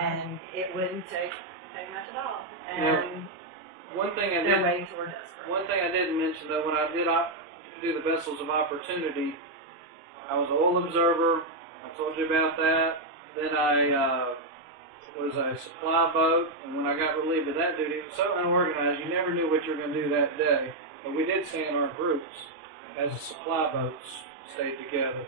and it wouldn't take much at all. And now, one thing I they're waiting till we're desperate. One thing I didn't mention though, when I did do the Vessels of Opportunity, I was an oil observer. I told you about that. Then I was a supply boat, and when I got relieved of that duty, it was so unorganized, you never knew what you were going to do that day. But we did stay in our groups as the supply boats stayed together,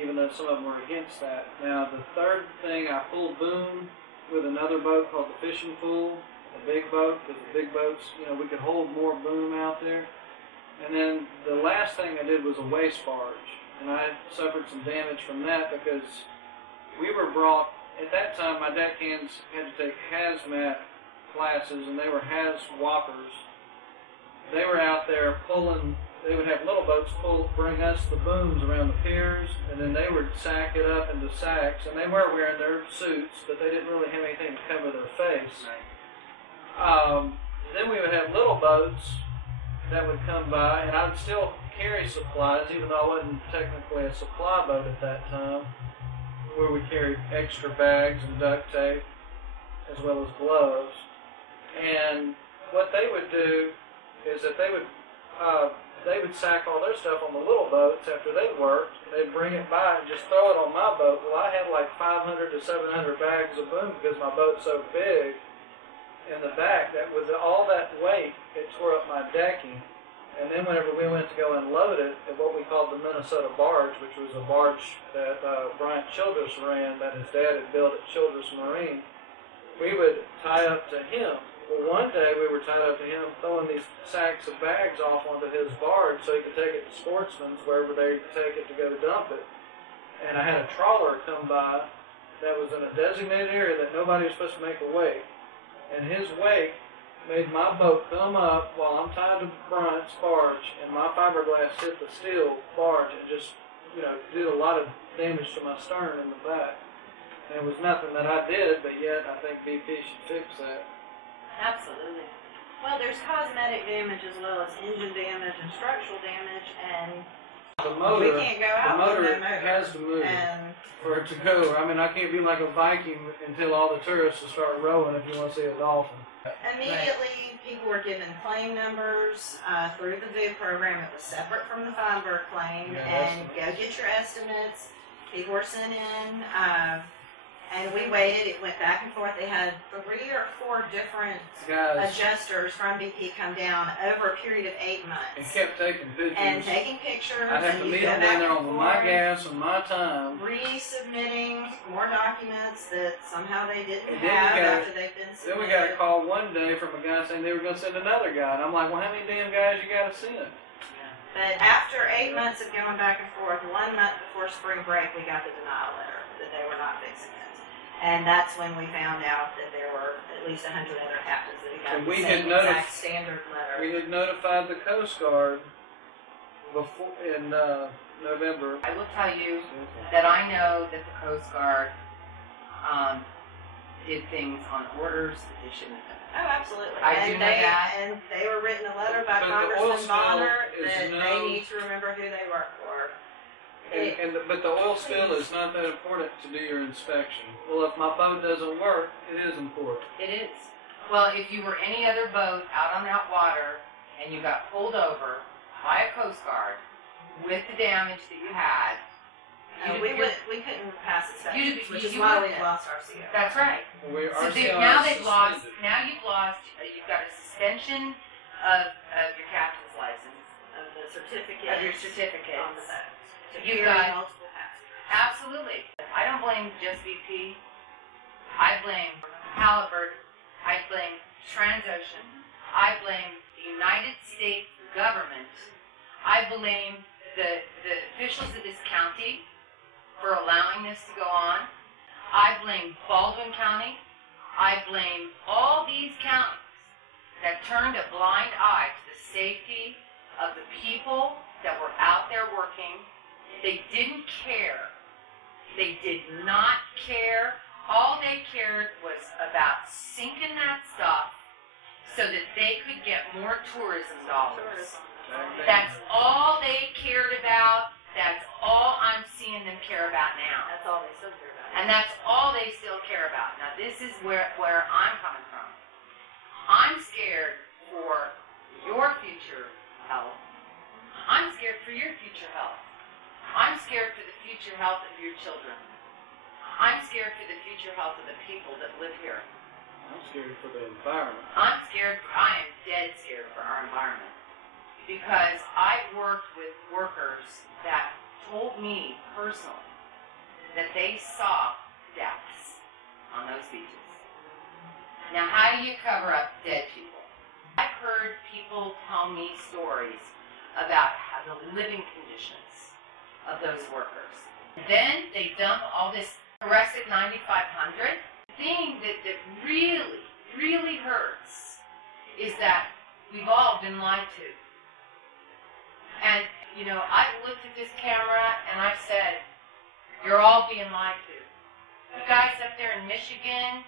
even though some of them were against that. Now, the third thing, I pulled boom with another boat called the Fishing Pool, a big boat, because the big boats, we could hold more boom out there. And then the last thing I did was a waste barge, and I suffered some damage from that because we were brought. At that time, my deckhands had to take hazmat classes, and they were haz-whoppers. They were out there pulling. They would have little boats bring us the booms around the piers, and then they would sack it up into sacks. And they were wearing their suits, but they didn't really have anything to cover their face. Then we would have little boats that would come by, and I would still carry supplies, even though I wasn't technically a supply boat at that time, where we carried extra bags and duct tape, as well as gloves. And what they would do is that they would sack all their stuff on the little boats after they worked. They'd bring it by and just throw it on my boat. Well, I had like 500 to 700 bags of boom because my boat's so big in the back that with all that weight, it tore up my decking. And then whenever we went to go and load it at what we called the Minnesota Barge, which was a barge that Bryant Childress ran, that his dad had built at Childress Marine, we would tie up to him. Well, one day we were tied up to him throwing these sacks of bags off onto his barge so he could take it to Sportsman's, wherever they take it to go dump it. And I had a trawler come by that was in a designated area that nobody was supposed to make a wake. And his wake made my boat come up while I'm tied to Bryant's barge, and my fiberglass hit the steel barge and just, did a lot of damage to my stern in the back. And it was nothing that I did, but yet I think BP should fix that. Absolutely. Well, there's cosmetic damage as well as engine damage and structural damage, and the motor, we can't go out the motor, with no motor has to move for it to go. I mean, I can't be like a Viking until all the tourists will start rowing if you want to see a dolphin. Immediately, people were given claim numbers through the VIG program. It was separate from the Feinberg claim, and go get your estimates. People were sent in, and we waited. It went back and forth. They had 3 or 4 different adjusters from BP come down over a period of 8 months. And kept taking pictures. And taking pictures. I have to meet them down there on my gas and my time. Resubmitting more documents that somehow they didn't have after they've been submitted. Then we got a call one day from a guy saying they were going to send another guy. And I'm like, well, how many damn guys you got to send? But after 8 months of going back and forth, 1 month before spring break, we got the denial letter that they were not fixing it. And that's when we found out that there were at least 100 other captains that had got the same exact standard letter. We had notified the Coast Guard before in November. I will tell you that I know that the Coast Guard did things on orders that they shouldn't have done. Oh, absolutely. I do know that. And they were written a letter by Congressman Bonner that they need to remember who they work for. But the oil spill is not that important to do your inspection. Well, if my boat doesn't work, it is important. It is. Well, if you were any other boat out on that water and you got pulled over by a Coast Guard with the damage that you had, we couldn't pass inspection, which is you why we've lost our CO. That's right. Now they've lost. Now you've lost. You've got a suspension of your captain's license, of the certificate, of your certificate on the boat. You've got multiple passengers. Absolutely. I don't blame just BP. I blame Halliburton. I blame Transocean. I blame the United States government. I blame the officials of this county for allowing this to go on. I blame Baldwin County. I blame all these counties that turned a blind eye to the safety of the people that were out there working. They didn't care. They did not care. All they cared was about sinking that stuff so that they could get more tourism dollars. That's all they cared about. That's all I'm seeing them care about now. That's all they still care about. And that's all they still care about. Now, this is where I'm coming from. I'm scared for your future health. I'm scared for your future health. I'm scared for the future health of your children. I'm scared for the future health of the people that live here. I'm scared for the environment. I am dead scared for our environment. Because I worked with workers that told me personally that they saw deaths on those beaches. Now, how do you cover up dead people? I've heard people tell me stories about how the living conditions of those workers. Then they dump all this Corexit 9500. The thing that really, really hurts is that we've all been lied to. And, you know, I've looked at this camera and I've said, you're all being lied to. You guys up there in Michigan,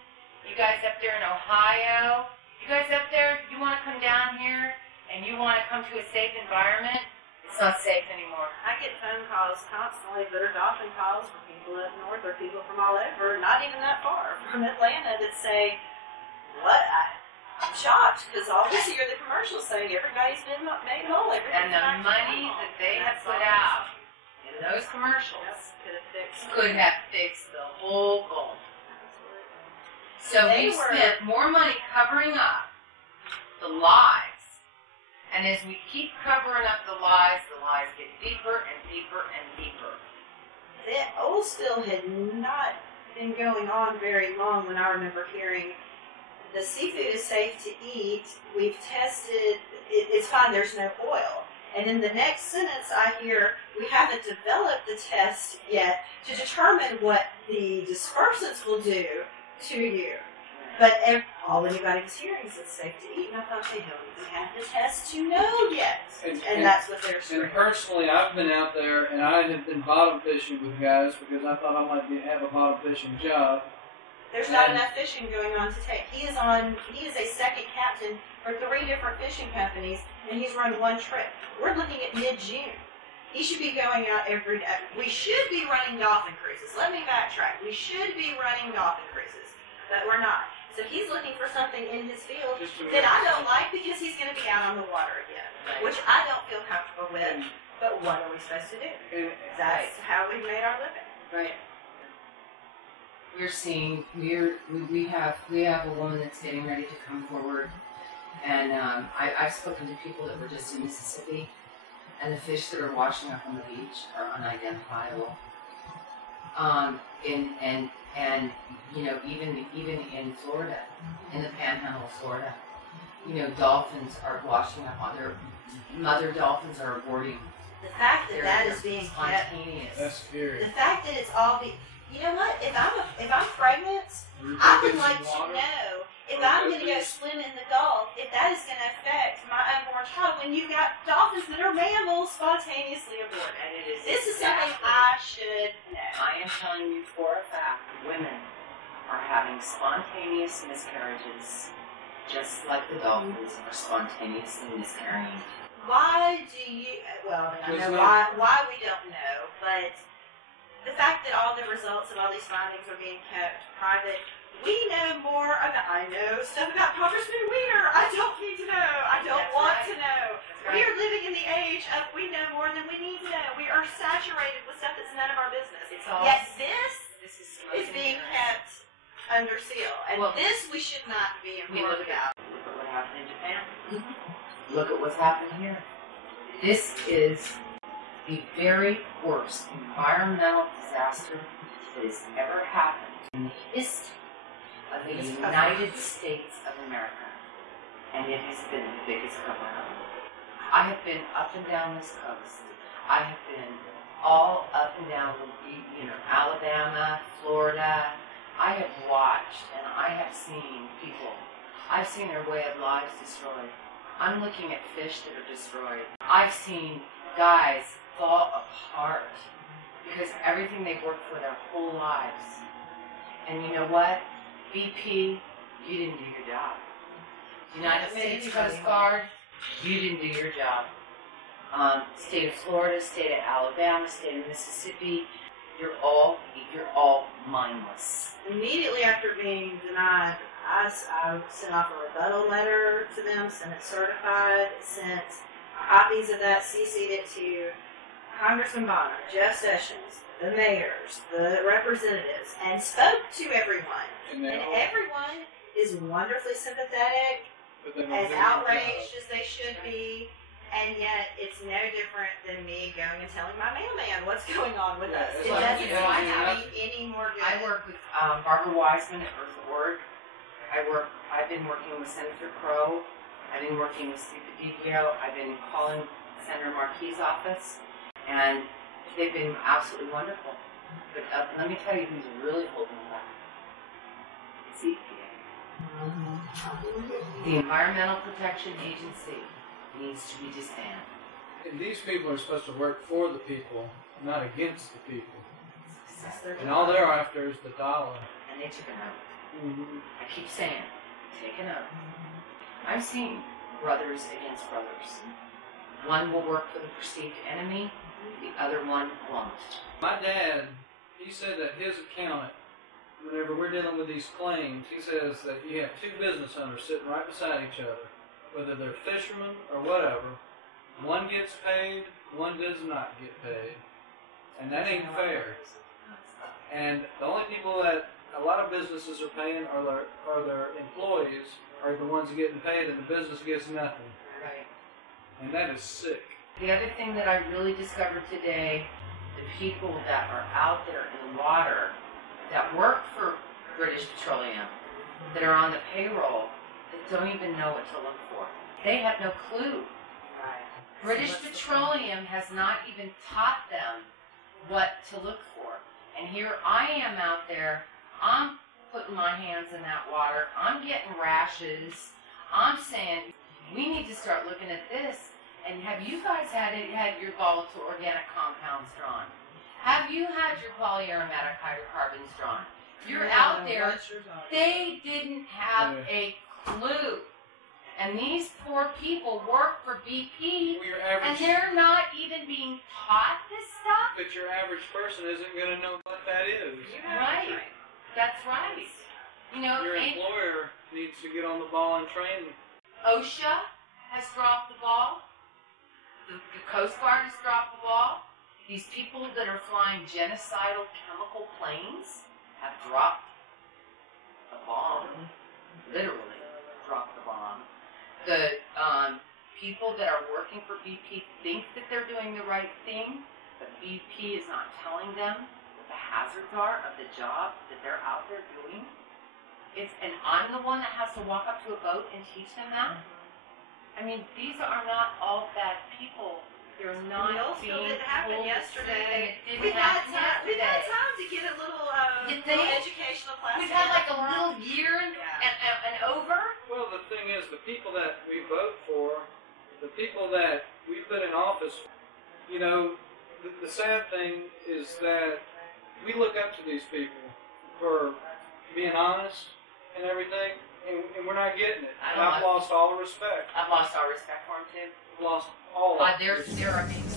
you guys up there in Ohio, you guys up there, you want to come down here and you want to come to a safe environment? It's not safe anymore. I get phone calls constantly that are dolphin calls from people up north or people from all over, not even that far, from Atlanta, that say, what? I'm shocked, because all this year the commercials saying everybody's been made whole. And the money that they have put out in those commercials could have fixed the whole Gulf. So we spent more money covering up the lies. And as we keep covering up the lies get deeper and deeper and deeper. The oil spill had not been going on very long when I remember hearing the seafood is safe to eat. We've tested, it's fine, there's no oil. And in the next sentence I hear, we haven't developed the test yet to determine what the dispersants will do to you. But all anybody was hearing is it's safe to eat, and I thought they don't even have the test to know yet. And that's what they're saying. And personally, I've been out there, and I have been bottom fishing with guys because I thought I might have a bottom fishing job. There's not enough fishing going on to take. He is a second captain for 3 different fishing companies, and he's run 1 trip. We're looking at mid-June. He should be going out every day. We should be running dolphin cruises. Let me backtrack. We should be running dolphin cruises, but we're not. So he's looking for something in his field that I don't like because he's going to be out on the water again, which I don't feel comfortable with. But what are we supposed to do? That's how we made our living. Right. We're seeing we have a woman that's getting ready to come forward, and I've spoken to people that were just in Mississippi, and the fish that are washing up on the beach are unidentifiable. And you know, even in Florida, in the Panhandle of Florida, you know, dolphins are washing up on their mother dolphins are aborting. The fact that that is being kept, spontaneous. That's scary. the fact that it's all you know what? If I'm pregnant, I would like to know if I'm going to go swim in the Gulf, if that is going to affect my unborn child. When you got dolphins that are mammals spontaneously aborted, And it is this is something exactly- I should know. I am telling you for a fact, women are having spontaneous miscarriages, just like the dolphins are spontaneously miscarrying. Why do you? Well, I There's know not- why we don't know, but the fact that all the results of all these findings are being kept private. We know more about. I know stuff about Congressman Weiner. I don't need to know. I don't That's want right. to know. That's We right. are living in the age of we know more than we need to know. We are saturated with stuff that's none of our business. It's all- Yet this This is is being kept under seal, and Well, this we should not be We informed look at about. what happened in Japan. Look at what's happened here. This is the very worst environmental disaster that has ever happened in the history of the United States of America. And it has been the biggest cover-up. I have been up and down this coast. I have been all up and down, you know, Alabama, Florida. I have watched and I have seen people. I've seen their way of lives destroyed. I'm looking at fish that are destroyed. I've seen guys fall apart because everything they've worked for their whole lives. And you know what? BP, you didn't do your job. United States Coast Guard, you didn't do your job. State of Florida, state of Alabama, state of Mississippi, You're all mindless. Immediately after being denied, I sent off a rebuttal letter to them, sent it certified, sent copies of that, CC'd it to Congressman Bonner, Jeff Sessions, the mayors, the representatives, and spoke to everyone. And everyone is wonderfully sympathetic, as outraged as they should be, and yet it's no different than me going and telling my mailman what's going on with us. It doesn't seem to be any more good. I work with Barbara Wiseman at Earth.org. I've been working with Senator Crow. I've been working with Steve DiDio. I've been calling Senator Marquis' office, and they've been absolutely wonderful. But let me tell you who's really holding back. It's EPA. The Environmental Protection Agency needs to be disbanded. And these people are supposed to work for the people, not against the people. And all they're after is the dollar. And they took an oath. I keep saying, take an oath. I'm seeing brothers against brothers. One will work for the perceived enemy, the other one won't. My dad, he said that his accountant, whenever we're dealing with these claims, he says that you have two business owners sitting right beside each other, whether they're fishermen or whatever. One gets paid, one does not get paid. And that ain't fair. And the only people that a lot of businesses are paying are their employees, are the ones getting paid, and the business gets nothing. Right. And that is sick. The other thing that I really discovered today, the people that are out there in the water that work for British Petroleum, that are on the payroll, that don't even know what to look for. They have no clue. Right. British Petroleum has not even taught them what to look for. And here I am out there, I'm putting my hands in that water, I'm getting rashes, I'm saying, we need to start looking at this. And have you guys had your volatile organic compounds drawn? Have you had your polyaromatic hydrocarbons drawn? You're out there, they didn't have a clue. And these poor people work for BP, and they're not even being taught this stuff? But your average person isn't going to know what that is. Right. That's right. You know, Your employer needs to get on the ball and train them. OSHA has dropped the ball. The Coast Guard has dropped the ball. These people that are flying genocidal chemical planes have dropped the bomb. Literally dropped the bomb. The people that are working for BP think that they're doing the right thing, but BP is not telling them what the hazards are of the job that they're out there doing. And I'm the one that has to walk up to a boat and teach them that. I mean, these are not all bad people. They're not being didn't happen told yesterday. It didn't We've had happen time. We've had yesterday. time to get a little, Did little they? educational class. We've had like a little year and over. Well, the thing is, the people that we vote for, the people that we put in office, you know, the sad thing is that we look up to these people for being honest and everything, and we're not getting it. And I've lost all the respect. I've lost all respect for him too. I've lost all of it. There are things